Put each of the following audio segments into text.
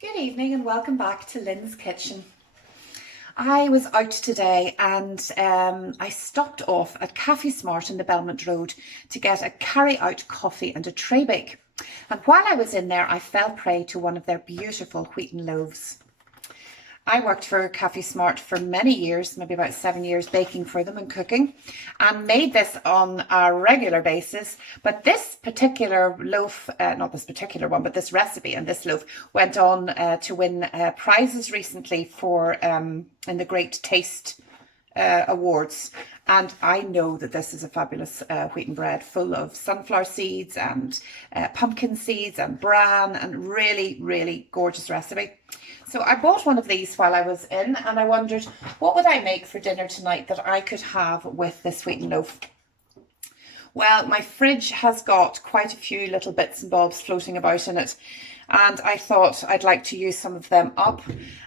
Good evening and welcome back to Lynn's Kitchen. I was out today and I stopped off at Cafe Smart in the Belmont Road to get a carry-out coffee and a tray bake. And while I was in there, I fell prey to one of their beautiful wheaten loaves. I worked for Cafe Smart for many years, maybe about 7 years, baking for them and cooking, and made this on a regular basis. But this particular loaf, not this particular one, but this recipe and this loaf went on to win prizes recently for in the Great Taste Awards. And I know that this is a fabulous wheaten bread full of sunflower seeds and pumpkin seeds and bran, and really gorgeous recipe. So I bought one of these while I was in, and I wondered, what would I make for dinner tonight that I could have with this wheaten loaf? Well, my fridge has got quite a few little bits and bobs floating about in it, and I thought I'd like to use some of them up.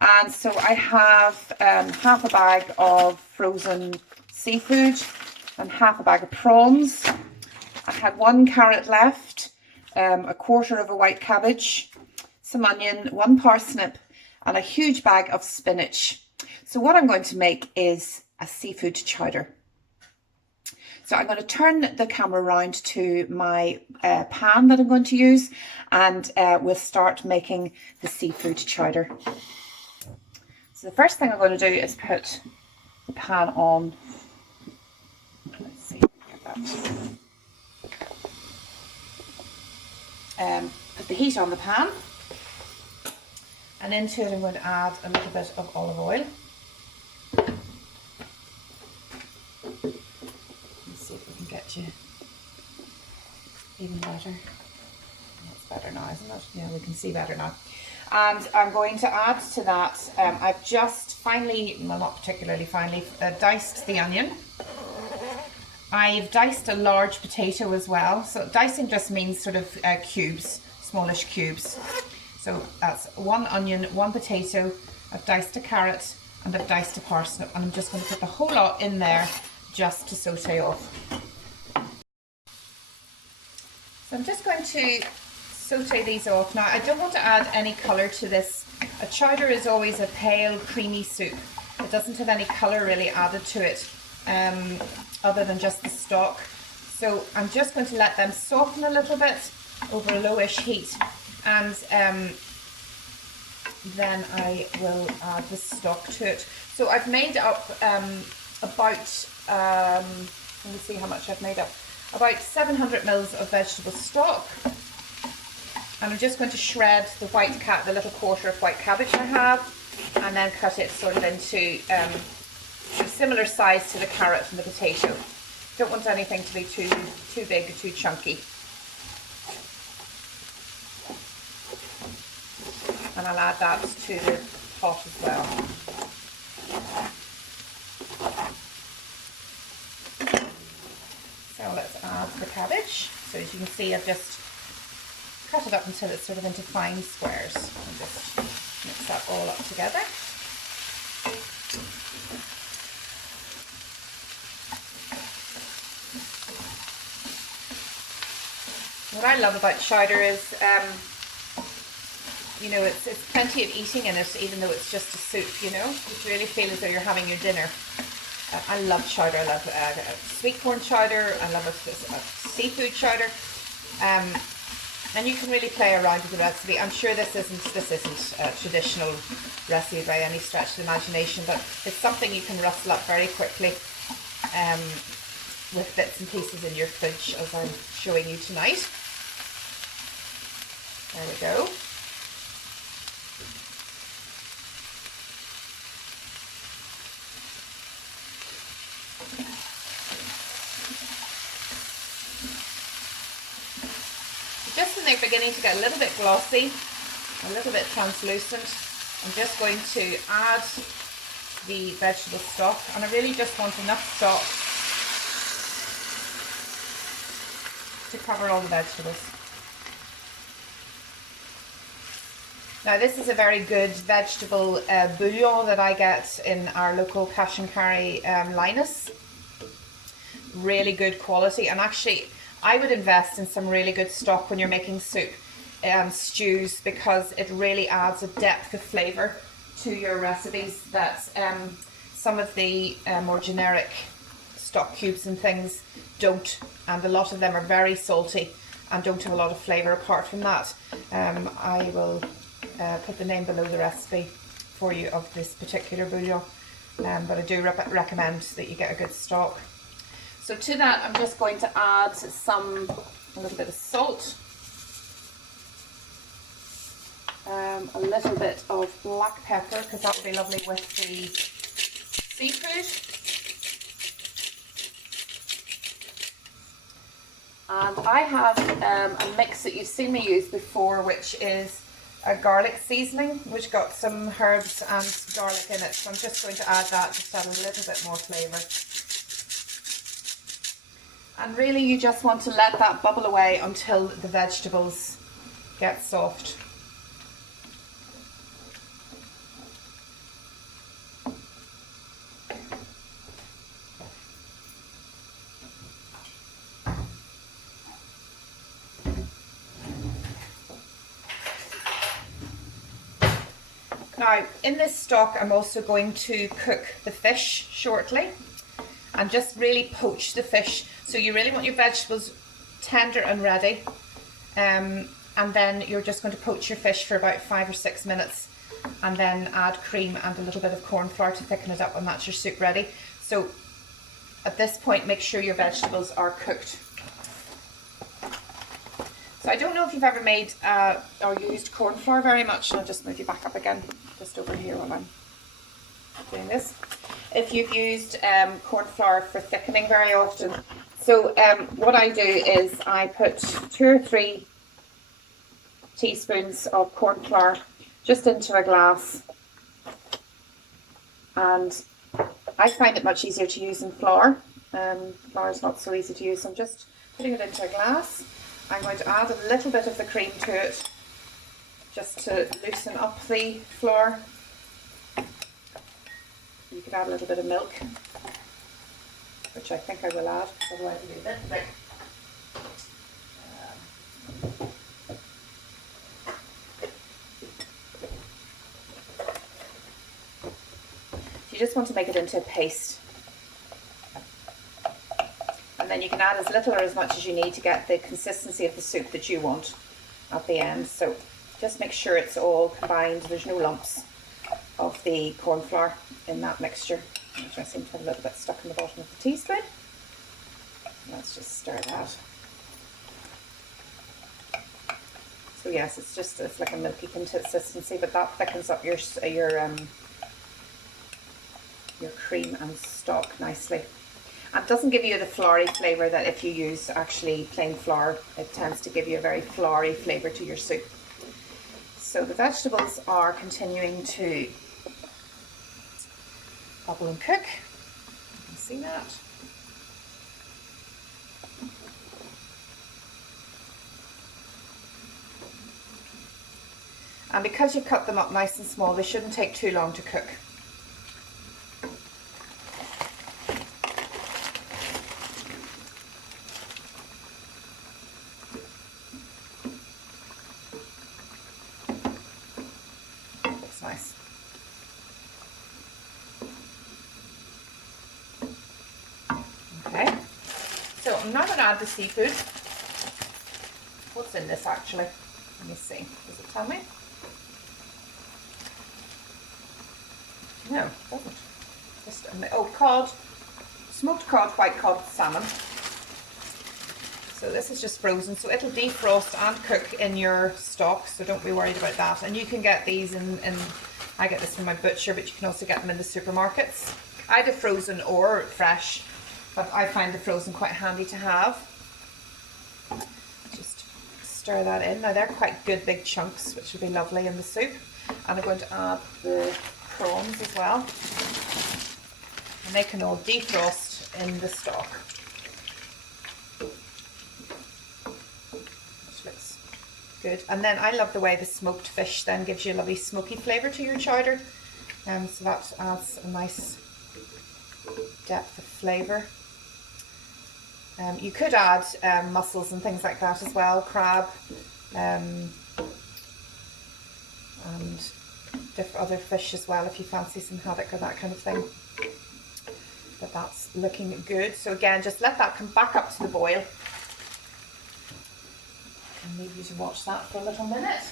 And so I have half a bag of frozen seafood and half a bag of prawns. I had 1 carrot left, a quarter of a white cabbage, some onion, 1 parsnip, and a huge bag of spinach. So what I'm going to make is a seafood chowder. So I'm going to turn the camera around to my pan that I'm going to use, and we'll start making the seafood chowder. So the first thing I'm going to do is put the pan on. Let's see, get that. Put the heat on the pan. And into it I'm going to add a little bit of olive oil. Let's see if we can get you even better. That's better now, isn't it? Yeah, we can see better now. And I'm going to add to that, I've just finely, well not particularly finely, diced the onion. I've diced a large potato as well. So dicing just means sort of cubes, smallish cubes. So that's 1 onion, 1 potato, I've diced a carrot, and I've diced a parsnip, and I'm just going to put the whole lot in there just to saute off. So I'm just going to saute these off. Now I don't want to add any colour to this. A chowder is always a pale creamy soup. It doesn't have any colour really added to it other than just the stock. So I'm just going to let them soften a little bit over a lowish heat. And then I will add the stock to it. So I've made up about, let me see how much I've made up, about 700 mils of vegetable stock. And I'm just going to shred the little quarter of white cabbage I have, and then cut it sort of into a similar size to the carrot and the potato. Don't want anything to be too big or too chunky. And I'll add that to the pot as well. So let's add the cabbage. So as you can see, I've just cut it up until it's sort of into fine squares. And just mix that all up together. What I love about chowder is you know, it's plenty of eating in it, even though it's just a soup, you know. You really feel as though you're having your dinner. I love chowder. I love sweet corn chowder. I love a seafood chowder. And you can really play around with the recipe. I'm sure this isn't a traditional recipe by any stretch of the imagination, but it's something you can rustle up very quickly with bits and pieces in your fridge, as I'm showing you tonight. There we go. Just when they're beginning to get a little bit glossy, a little bit translucent, I'm just going to add the vegetable stock, and I really just want enough stock to cover all the vegetables. Now this is a very good vegetable bouillon that I get in our local cash and carry Linus. Really good quality, and actually I would invest in some really good stock when you're making soup. stews, because it really adds a depth of flavour to your recipes that some of the more generic stock cubes and things don't, and a lot of them are very salty and don't have a lot of flavour apart from that. I will put the name below the recipe for you of this particular bouillon, but I do recommend that you get a good stock. So to that I'm just going to add a little bit of salt, a little bit of black pepper, because that would be lovely with the seafood. And I have a mix that you've seen me use before, which is a garlic seasoning, which got some herbs and garlic in it. So I'm just going to add that, just to add a little bit more flavour. And really you just want to let that bubble away until the vegetables get soft. Now, in this stock, I'm also going to cook the fish shortly and just really poach the fish. So you really want your vegetables tender and ready, and then you're just going to poach your fish for about 5 or 6 minutes, and then add cream and a little bit of cornflour to thicken it up, and that's your soup ready. So at this point, make sure your vegetables are cooked. So I don't know if you've ever made or used cornflour very much. I'll just move you back up again, just over here while I'm doing this. If you've used cornflour for thickening very often. So what I do is I put 2 or 3 teaspoons of cornflour just into a glass, and I find it much easier to use than flour. Flour is not so easy to use, so I'm just putting it into a glass. I'm going to add a little bit of the cream to it, just to loosen up the flour. You could add a little bit of milk, which I think I will add, because otherwise it'll be a bit thick. You just want to make it into a paste. And then you can add as little or as much as you need to get the consistency of the soup that you want at the end. So just make sure it's all combined, there's no lumps of the cornflour in that mixture, which I seem to have a little bit stuck in the bottom of the teaspoon. Let's just stir that. So yes, it's like a milky consistency, but that thickens up your cream and stock nicely. And doesn't give you the floury flavour that if you use actually plain flour, it tends to give you a very floury flavour to your soup. So the vegetables are continuing to bubble and cook. You can see that. And because you've cut them up nice and small, they shouldn't take too long to cook. Nice. Okay, so I'm now going to add the seafood. What's in this actually? Let me see. Does it tell me? No, it doesn't. Just cod, smoked cod, white cod, salmon. So this is just frozen, so it'll defrost and cook in your stock, so don't be worried about that. And you can get these in I get this from my butcher, but you can also get them in the supermarkets. Either frozen or fresh, but I find the frozen quite handy to have. Just stir that in. Now they're quite good big chunks, which would be lovely in the soup. And I'm going to add the prawns as well. And they can all defrost in the stock. Good. And then I love the way the smoked fish then gives you a lovely smoky flavour to your chowder, so that adds a nice depth of flavour. You could add mussels and things like that as well, crab, and other fish as well if you fancy some haddock or that kind of thing. But that's looking good. So again, just let that come back up to the boil. And leave you to watch that for a little minute.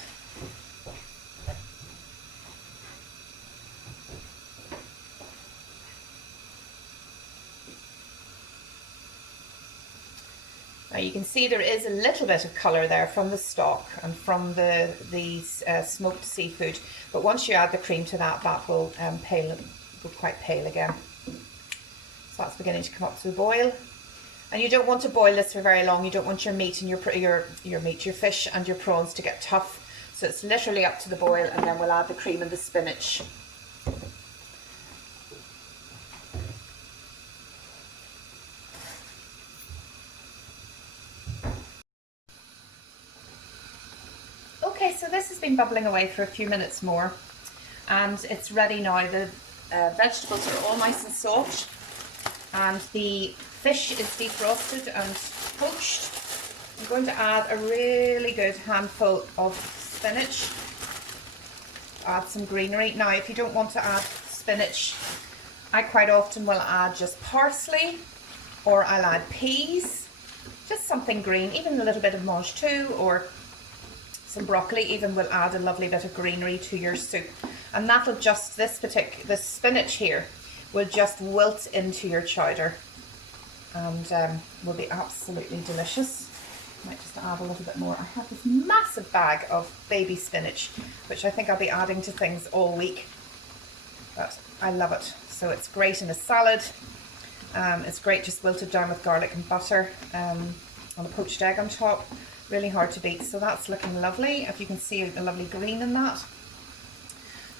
Now you can see there is a little bit of colour there from the stock and from the smoked seafood, but once you add the cream to that, that will go quite pale again. So that's beginning to come up to the boil. And you don't want to boil this for very long. You don't want your meat and your fish and your prawns to get tough. So it's literally up to the boil, and then we'll add the cream and the spinach. Okay, so this has been bubbling away for a few minutes more, and it's ready now. The vegetables are all nice and soft, and the fish is defrosted and poached. I'm going to add a really good handful of spinach. Add some greenery. Now, if you don't want to add spinach, I quite often will add just parsley, or I'll add peas, just something green, even a little bit of mange tout or some broccoli even will add a lovely bit of greenery to your soup. And that'll just, this spinach here will just wilt into your chowder and will be absolutely delicious. Might just add a little bit more. I have this massive bag of baby spinach, which I think I'll be adding to things all week, but I love it. So it's great in a salad. It's great just wilted down with garlic and butter on a poached egg on top. Really hard to beat. So that's looking lovely. If you can see the lovely green in that.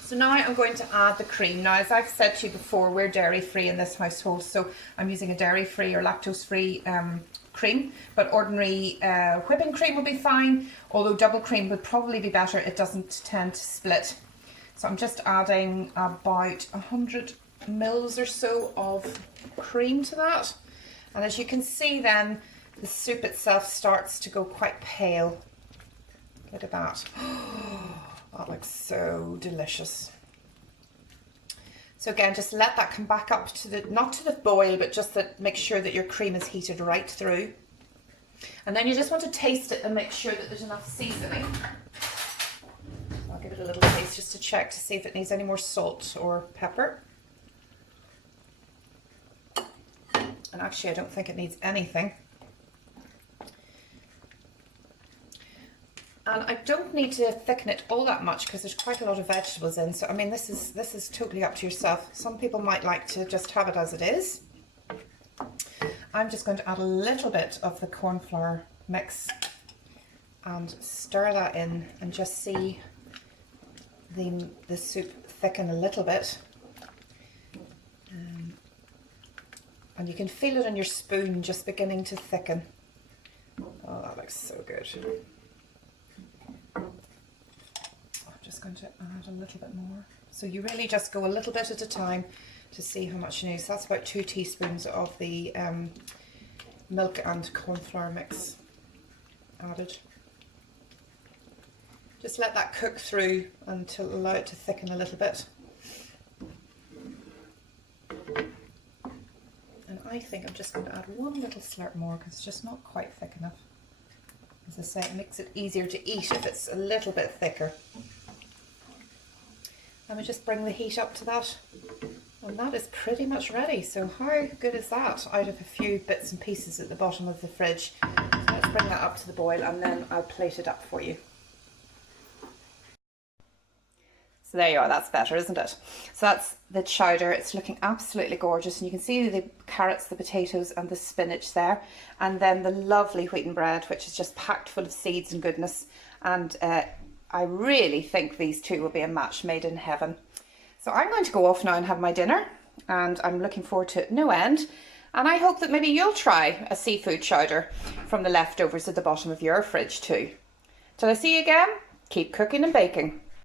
So now I'm going to add the cream. Now, as I've said to you before, we're dairy free in this household, so I'm using a dairy free or lactose free cream, but ordinary whipping cream will be fine, although double cream would probably be better. It doesn't tend to split. So I'm just adding about 100 mils or so of cream to that. And as you can see then, the soup itself starts to go quite pale. Look at that. That looks so delicious. So again, just let that come back up to the, not to the boil, but just that, make sure that your cream is heated right through. And then you just want to taste it and make sure that there's enough seasoning. So I'll give it a little taste just to check to see if it needs any more salt or pepper. And actually, I don't think it needs anything. And I don't need to thicken it all that much because there's quite a lot of vegetables in. So I mean, this is totally up to yourself. Some people might like to just have it as it is. I'm just going to add a little bit of the cornflour mix and stir that in and just see the soup thicken a little bit. And you can feel it on your spoon just beginning to thicken. Oh, that looks so good. Going to add a little bit more. So you really just go a little bit at a time to see how much you need. So that's about 2 teaspoons of the milk and cornflour mix added. Just let that cook through until allow it to thicken a little bit. And I think I'm just going to add one little slurp more because it's just not quite thick enough. As I say, it makes it easier to eat if it's a little bit thicker. Let me just bring the heat up to that, and that is pretty much ready. So how good is that out of a few bits and pieces at the bottom of the fridge? So let's bring that up to the boil and then I'll plate it up for you. So there you are, that's better, isn't it? So that's the chowder. It's looking absolutely gorgeous, and you can see the carrots, the potatoes and the spinach there, and then the lovely wheaten bread, which is just packed full of seeds and goodness. And I really think these two will be a match made in heaven. So I'm going to go off now and have my dinner, and I'm looking forward to it no end. And I hope that maybe you'll try a seafood chowder from the leftovers at the bottom of your fridge too. Till I see you again, keep cooking and baking.